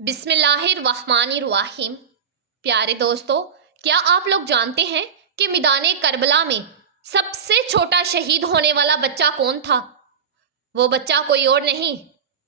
बिस्मिल्लाहिर्रहमानिर्रहीम। प्यारे दोस्तों, क्या आप लोग जानते हैं कि मैदान करबला में सबसे छोटा शहीद होने वाला बच्चा कौन था? वो बच्चा कोई और नहीं,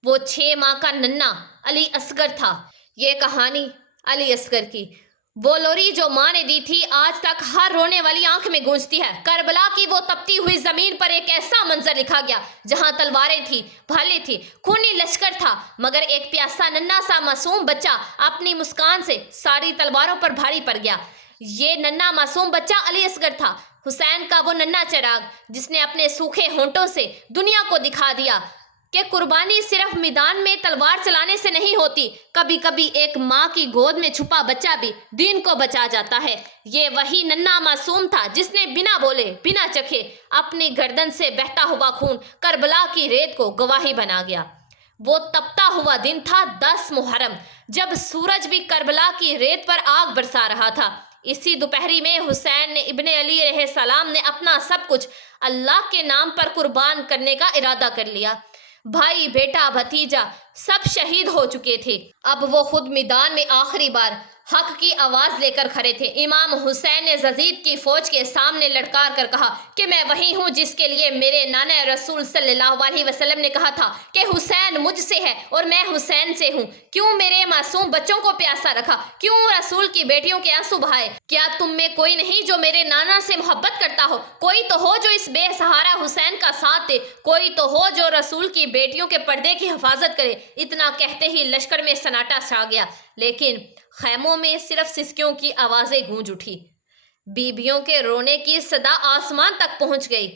वो 6 माह का नन्हा अली असगर था। ये कहानी अली असगर की, वो लोरी जो माँ ने दी थी आज तक हर रोने वाली आंख में गूंजती है। करबला की वो तपती हुई जमीन पर एक ऐसा मंजर लिखा गया जहां तलवारें थी, भाले थी, खूनी लश्कर था, मगर एक प्यासा नन्हा सा मासूम बच्चा अपनी मुस्कान से सारी तलवारों पर भारी पड़ गया। ये नन्हा मासूम बच्चा अली असगर था, हुसैन का वो नन्हा चिराग जिसने अपने सूखे होंठों से दुनिया को दिखा दिया कि कुर्बानी सिर्फ मैदान में तलवार चलाने से नहीं होती, कभी कभी एक माँ की गोद में छुपा बच्चा भी दीन को बचा जाता है। ये वही नन्हा मासूम था जिसने बिना बोले बिना चखे अपनी गर्दन से बहता हुआ खून करबला की रेत को गवाही बना गया। वो तपता हुआ दिन था 10 मुहर्रम, जब सूरज भी करबला की रेत पर आग बरसा रहा था। इसी दोपहरी में हुसैन ने इब्ने अली अलैहिस्सलाम ने अपना सब कुछ अल्लाह के नाम पर कुर्बान करने का इरादा कर लिया। भाई, बेटा, भतीजा सब शहीद हो चुके थे। अब वो खुद मैदान में आखिरी बार हक की आवाज लेकर खड़े थे। इमाम हुसैन ने यजीद की फौज के सामने लड़कार कर कहा कि मैं वही हूँ जिसके लिए मेरे नाना रसूल सल्लल्लाहु अलैहि वसल्लम ने कहा था कि हुसैन मुझसे है और मैं हुसैन से हूँ। क्यों मेरे मासूम बच्चों को प्यासा रखा? क्यों रसूल की बेटियों के आंसू बहाए? क्या तुम में कोई नहीं जो मेरे नाना से मोहब्बत करता हो? कोई तो हो जो इस बेसहारा हुसैन का साथ दे, कोई तो हो जो रसूल की बेटियों के पर्दे की हिफाजत करे। इतना कहते ही लश्कर में सन्नाटा छा गया, लेकिन खैमों में सिर्फ सिसकियों की आवाजें गूंज उठी। बीबियों के रोने की सदा आसमान तक पहुंच गई।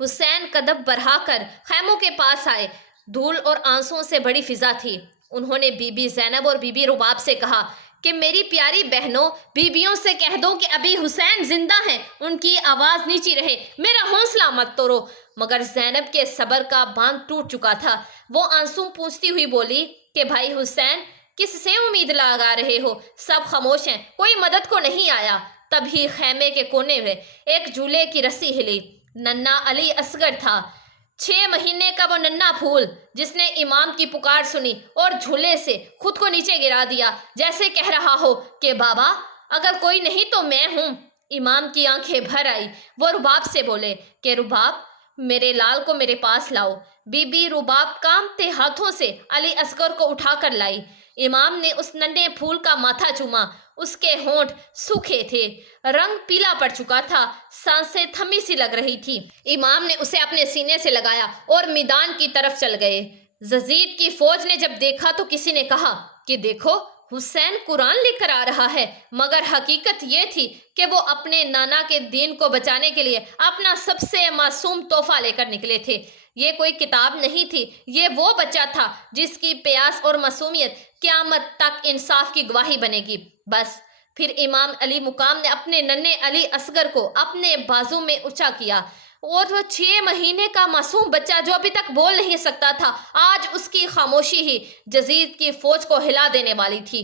हुसैन कदम बढ़ाकर खैमों के पास आए। धूल और आंसुओं से बड़ी फिजा थी। उन्होंने बीबी ज़ैनब और बीबी रुबाब से कहा कि मेरी प्यारी बहनों, बीबियों से कह दो कि अभी हुसैन जिंदा हैं, उनकी आवाज नीची रहे, मेरा हौसला मत तोड़ो। मगर ज़ैनब के सब्र का बांध टूट चुका था। वो आंसू पूंछती हुई बोली कि भाई हुसैन, किससे उम्मीद लगा रहे हो? सब खामोश हैं, कोई मदद को नहीं आया। तभी खैमे के कोने में एक झूले की रस्सी हिली। नन्हा अली असगर था, 6 महीने का वो नन्हा फूल जिसने इमाम की पुकार सुनी और झूले से खुद को नीचे गिरा दिया, जैसे कह रहा हो कि बाबा, अगर कोई नहीं तो मैं हूं। इमाम की आंखें भर आई। वो रुबाब से बोले कि रुबाब, मेरे लाल को मेरे पास लाओ। बीबी रुबाब कांपते हाथों से अली असगर को उठाकर लाई। इमाम ने उस नन्हे फूल का माथा चूमा। उसके होंठ सूखे थे, रंग पीला पड़ चुका था, सांसें थमी सी लग रही थी। इमाम ने उसे अपने सीने से लगाया और मैदान की तरफ चल गए। यजीद की फौज ने जब देखा तो किसी ने कहा कि देखो, हुसैन कुरान लेकर आ रहा है। मगर हकीकत ये थी कि वो अपने नाना के दीन को बचाने के लिए अपना सबसे मासूम तोहफा लेकर निकले थे। ये कोई किताब नहीं थी, ये वो बच्चा था जिसकी प्यास और मासूमियत क़यामत तक इंसाफ की गवाही बनेगी। बस फिर इमाम अली मुकाम ने अपने नन्हे अली असगर को अपने बाजू में ऊंचा किया और वो 6 महीने का मासूम बच्चा जो अभी तक बोल नहीं सकता था, आज उसकी खामोशी ही यजीद की फौज को हिला देने वाली थी।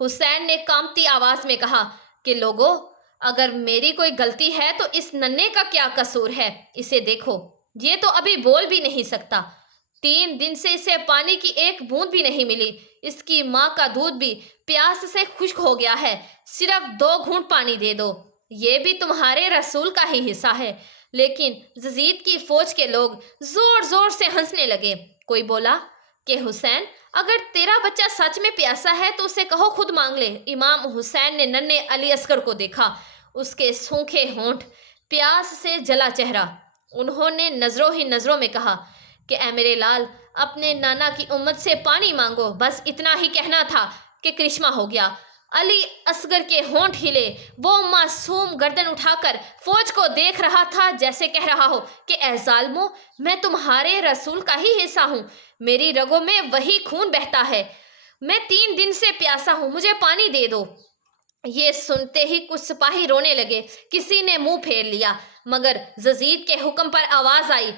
हुसैन ने कांपती आवाज में कहा कि लोगों, अगर मेरी कोई गलती है तो इस नन्हे का क्या कसूर है? इसे देखो, ये तो अभी बोल भी नहीं सकता। 3 दिन से इसे पानी की एक बूंद भी नहीं मिली। इसकी माँ का दूध भी प्यास से खुश्क हो गया है। सिर्फ 2 घूंट पानी दे दो। ये भी तुम्हारे रसूल का ही हिस्सा है। लेकिन यजीद की फौज के लोग जोर जोर से हंसने लगे। कोई बोला कि हुसैन, अगर तेरा बच्चा सच में प्यासा है तो उसे कहो खुद मांग ले। इमाम हुसैन ने नन्हे अली असगर को देखा, उसके सूखे होंठ, प्यास से जला चेहरा। उन्होंने नजरों ही नजरों में कहा कि ऐ मेरे लाल, अपने नाना की उम्मत से पानी मांगो। बस इतना ही कहना था कि करिश्मा हो गया। अली असगर के होंठ हिले। वो मासूम गर्दन उठाकर फौज को देख रहा था, जैसे कह रहा हो कि ऐ जालिमों, मैं तुम्हारे रसूल का ही हिस्सा हूँ, मेरी रगों में वही खून बहता है। मैं 3 दिन से प्यासा हूँ, मुझे पानी दे दो। ये सुनते ही कुछ सिपाही रोने लगे। किसी ने मुंह फेर लिया, मगर यजीद के हुक्म पर आवाज आई,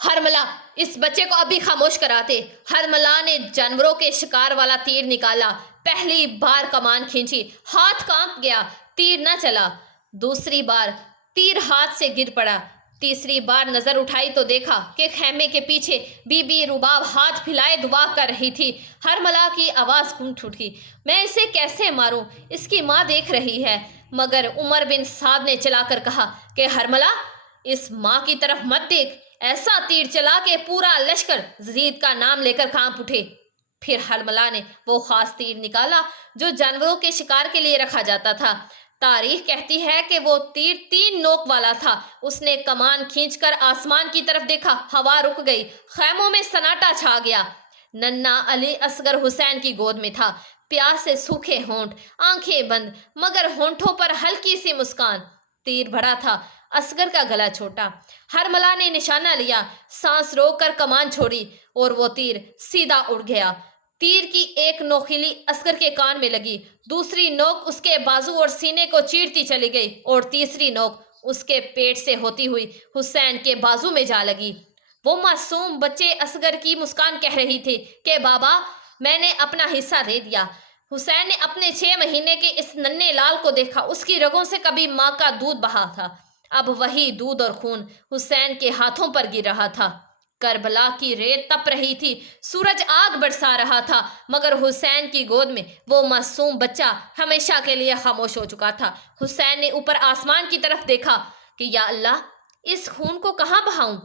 हरमला, इस बच्चे को अभी खामोश कराते। हरमला ने जानवरों के शिकार वाला तीर निकाला। पहली बार कमान खींची, हाथ कांप गया, तीर न चला। दूसरी बार तीर हाथ से गिर पड़ा। तीसरी बार नजर उठाई तो देखा कि खैमे के पीछे बीबी रुबाब हाथ फैलाए दुआ कर रही थी। हरमला की आवाज़ गूंज उठी, मैं इसे कैसे मारूं? इसकी माँ देख रही है। मगर उमर बिन साद ने चलाकर कहा कि हरमला, इस माँ की तरफ मत देख। ऐसा तीर चला कि पूरा लश्कर यजीद का नाम लेकर कांप उठे। फिर हरमला ने वो खास तीर निकाला जो जानवरों के शिकार के लिए रखा जाता था। तारीख कहती है कि वो तीर 3 नोक वाला था। उसने कमान खींचकर आसमान की तरफ देखा, हवा रुक गई, खैमों में सन्नाटा छा गया। नन्ना अली असगर हुसैन की गोद में था, प्यास से सूखे होंठ, आंखें बंद, मगर होंठों पर हल्की सी मुस्कान। तीर भरा था, असगर का गला छोटा। हरमला ने निशाना लिया, सांस रोककर कमान छोड़ी और वो तीर सीधा उड़ गया। तीर की एक नोकीली असगर के कान में लगी, दूसरी नोक उसके बाजू और सीने को चीरती चली गई और तीसरी नोक उसके पेट से होती हुई हुसैन के बाजू में जा लगी। वो मासूम बच्चे असगर की मुस्कान कह रही थी कि बाबा, मैंने अपना हिस्सा दे दिया। हुसैन ने अपने 6 महीने के इस नन्हे लाल को देखा। उसकी रगों से कभी माँ का दूध बहा था, अब वही दूध और खून हुसैन के हाथों पर गिर रहा था। करबला की रेत तप रही थी, सूरज आग बरसा रहा था, मगर हुसैन की गोद में वो मासूम बच्चा हमेशा के लिए खामोश हो चुका था। हुसैन ने ऊपर आसमान की तरफ देखा कि या अल्लाह, इस खून को कहाँ बहाऊं?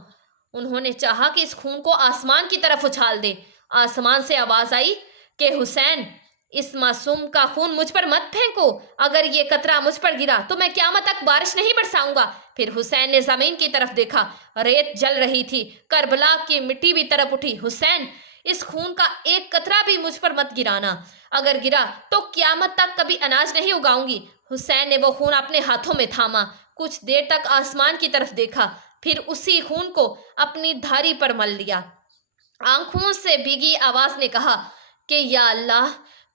उन्होंने चाहा कि इस खून को आसमान की तरफ उछाल दे। आसमान से आवाज आई कि हुसैन, इस मासूम का खून मुझ पर मत फेंको। अगर ये कतरा मुझ पर गिरा तो मैं क़यामत तक बारिश नहीं बरसाऊंगा। फिर हुसैन ने जमीन की तरफ देखा, रेत जल रही थी, करबला की मिट्टी भी तरफ उठी। हुसैन, इस खून का एक कतरा भी मुझ पर मत गिराना, अगर गिरा तो क़यामत तक कभी अनाज नहीं उगाऊंगी। हुसैन ने वो खून अपने हाथों में थामा, कुछ देर तक आसमान की तरफ देखा, फिर उसी खून को अपनी धारी पर मल लिया। आंखों से भीगी आवाज ने कहा कि या अल्लाह,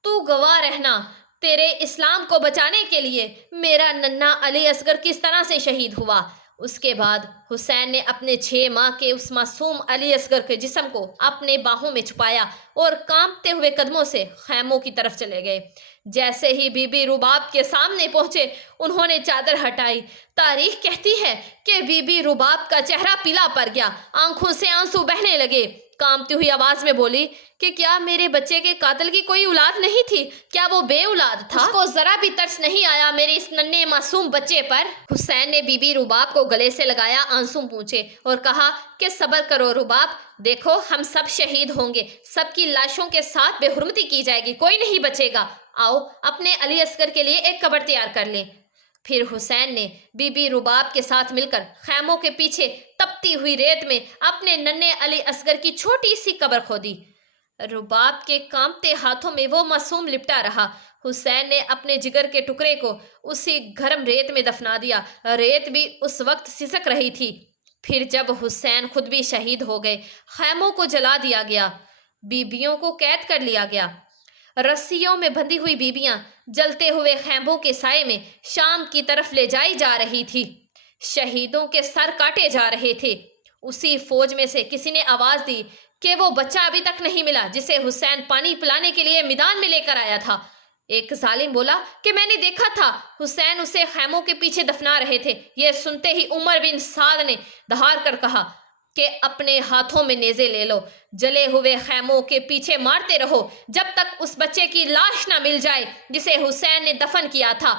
तू गवाह रहना, तेरे इस्लाम को बचाने के लिए मेरा नन्हा अली असगर किस तरह से शहीद हुआ। उसके बाद हुसैन ने अपने 6 माह के उस मासूम अली असगर के जिस्म को अपने बाहों में छुपाया और कांपते हुए कदमों से खैमों की तरफ चले गए। जैसे ही बीबी रुबाब के सामने पहुंचे, उन्होंने चादर हटाई। तारीख कहती है कि बीबी रुबाब का चेहरा पीला पड़ गया, आंखों से आंसू बहने लगे। कांपती हुई आवाज में बोली कि क्या मेरे बच्चे के कातिल की कोई औलाद नहीं थी? क्या वो बे औलाद था? उसको जरा भी तरस नहीं आया मेरे इस नन्हे मासूम बच्चे पर? हुसैन ने बीबी रुबाब को गले से लगाया, आंसू पूछे और कहा कि सब्र करो रुबाब, देखो हम सब शहीद होंगे, सबकी लाशों के साथ बेहुरमती की जाएगी, कोई नहीं बचेगा। आओ अपने अली असगर के लिए एक कब्र तैयार कर लें। फिर हुसैन ने बीबी रुबाब के साथ मिलकर खैमों के पीछे तपती हुई रेत में अपने नन्हे अली असगर की छोटी सी कब्र खोदी। रुबाब के कांपते हाथों में वो मासूम लिपटा रहा। हुसैन ने अपने जिगर के टुकड़े को उसी गर्म रेत में दफना दिया। रेत भी उस वक्त सिसक रही थी। फिर जब हुसैन खुद भी शहीद हो गए, खैमों को जला दिया गया, बीबियों को कैद कर लिया गया। रस्सियों में बंधी हुई बीबियां जलते हुए खैमों के साए में शाम की तरफ ले जाई जा रही थी। शहीदों के सर काटे जा रहे थे। उसी फौज में से किसी ने आवाज दी कि वो बच्चा अभी तक नहीं मिला जिसे हुसैन पानी पिलाने के लिए मैदान में लेकर आया था। एक जालिम बोला कि मैंने देखा था, हुसैन उसे खैमों के पीछे दफना रहे थे। यह सुनते ही उमर बिन साद ने दहाड़ कर कहा कि अपने हाथों में नेज़े ले लो, जले हुए खैमों के पीछे मारते रहो जब तक उस बच्चे की लाश ना मिल जाए जिसे हुसैन ने दफन किया था।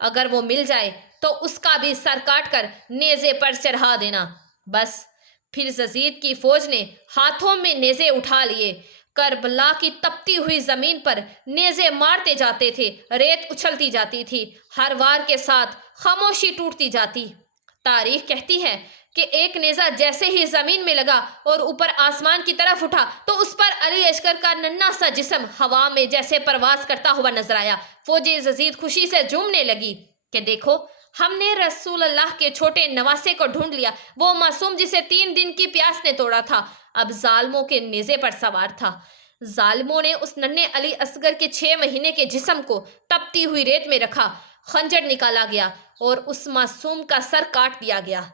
अगर वो मिल जाए तो उसका भी सर काट कर नेज़े पर चढ़ा देना। बस फिर यजीद की फौज ने हाथों में नेज़े उठा लिए। करबला की तपती हुई जमीन पर नेज़े मारते जाते थे, रेत उछलती जाती थी, हर वार के साथ खामोशी टूटती जाती। तारीख कहती है कि एक नेज़ा जैसे ही जमीन में लगा और ऊपर आसमान की तरफ उठा तो उस पर अली असगर का नन्हा सा जिस्म हवा में जैसे परवाज करता हुआ नजर आया। फौजी यजीद खुशी से झूमने लगी कि देखो, हमने रसूल अल्लाह के छोटे नवासे को ढूंढ लिया, वो मासूम जिसे 3 दिन की प्यास ने तोड़ा था, अब जालिमों के नेज़े पर सवार था। जालिमों ने उस नन्हे अली असगर के 6 महीने के जिस्म को तपती हुई रेत में रखा। खंजर निकाला गया और उस मासूम का सर काट दिया गया।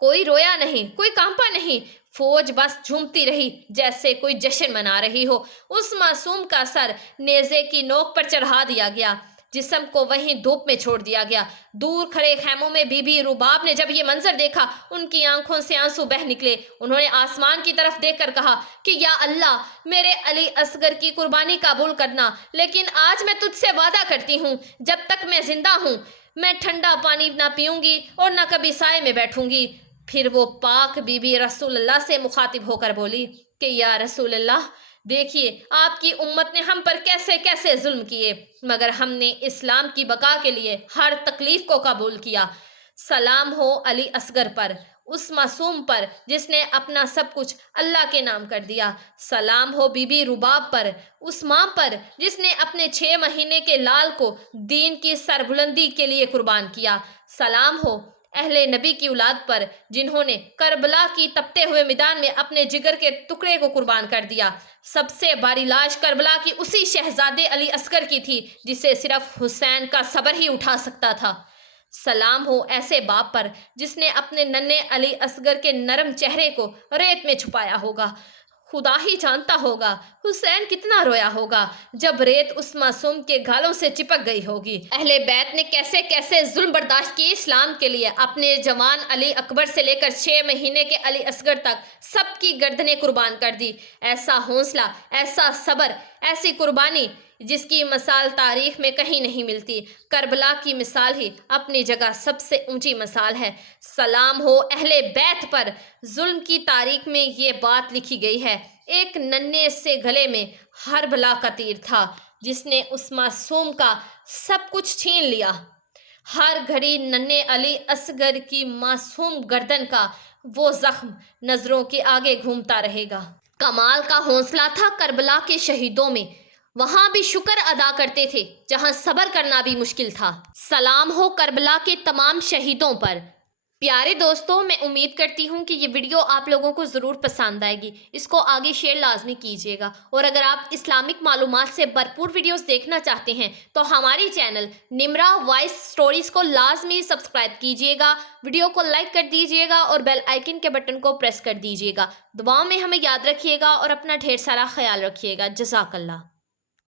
कोई रोया नहीं, कोई कांपा नहीं, फौज बस झूमती रही जैसे कोई जश्न मना रही हो। उस मासूम का सर नेज़े की नोक पर चढ़ा दिया गया। जिस्म को वहीं धूप में छोड़ दिया गया। दूर खड़े खैमों में बीबी रुबाब ने जब ये मंजर देखा, उनकी आंखों से आंसू बह निकले। उन्होंने आसमान की तरफ देखकर कहा कि या अल्लाह, मेरे अली असगर की कुर्बानी कबूल करना, लेकिन आज मैं तुझसे वादा करती हूँ, जब तक मैं जिंदा हूँ मैं ठंडा पानी ना पीऊंगी और ना कभी साए में बैठूंगी। फिर वो पाक बीबी रसूलुल्लाह से मुखातिब होकर बोली कि या रसूलुल्लाह, देखिए आपकी उम्मत ने हम पर कैसे कैसे जुल्म किए, मगर हमने इस्लाम की बका के लिए हर तकलीफ को कबूल किया। सलाम हो अली असगर पर, उस मासूम पर जिसने अपना सब कुछ अल्लाह के नाम कर दिया। सलाम हो बीबी रुबाब पर, उस माँ पर जिसने अपने 6 महीने के लाल को दीन की सरबुलंदी के लिए कुर्बान किया। सलाम हो अहले नबी की औलाद पर, जिन्होंने करबला की तपते हुए मैदान में अपने जिगर के टुकड़े को कुर्बान कर दिया। सबसे बड़ी लाश करबला की उसी शहजादे अली असगर की थी जिसे सिर्फ हुसैन का सब्र ही उठा सकता था। सलाम हो ऐसे बाप पर जिसने अपने नन्हे अली असगर के नरम चेहरे को रेत में छुपाया होगा। खुदा ही जानता होगा हुसैन कितना रोया होगा जब रेत उस मासूम के गालों से चिपक गई होगी। अहले बैत ने कैसे कैसे जुल्म बर्दाश्त किए इस्लाम के लिए। अपने जवान अली अकबर से लेकर 6 महीने के अली असगर तक सबकी गर्दनें कुर्बान कर दी। ऐसा हौसला, ऐसा सब्र, ऐसी कुर्बानी जिसकी मिसाल तारीख में कहीं नहीं मिलती। करबला की मिसाल ही अपनी जगह सबसे ऊंची मिसाल है। सलाम हो अहले बैत पर, जुल्म की तारीख में ये बात लिखी गई है, एक नन्हे से गले में हरबला का तीर था जिसने उस मासूम का सब कुछ छीन लिया। हर घड़ी नन्हे अली असगर की मासूम गर्दन का वो जख्म नजरों के आगे घूमता रहेगा। कमाल का हौसला था करबला के शहीदों में, वहां भी शुक्र अदा करते थे जहां सब्र करना भी मुश्किल था। सलाम हो करबला के तमाम शहीदों पर। प्यारे दोस्तों, मैं उम्मीद करती हूँ कि ये वीडियो आप लोगों को ज़रूर पसंद आएगी। इसको आगे शेयर लाजमी कीजिएगा, और अगर आप इस्लामिक मालूमात से भरपूर वीडियोस देखना चाहते हैं तो हमारी चैनल निम्रा वॉइस स्टोरीज़ को लाजमी सब्सक्राइब कीजिएगा, वीडियो को लाइक कर दीजिएगा और बेल आइकन के बटन को प्रेस कर दीजिएगा। दुआओं में हमें याद रखिएगा और अपना ढेर सारा ख्याल रखिएगा। जज़ाकल्लाह।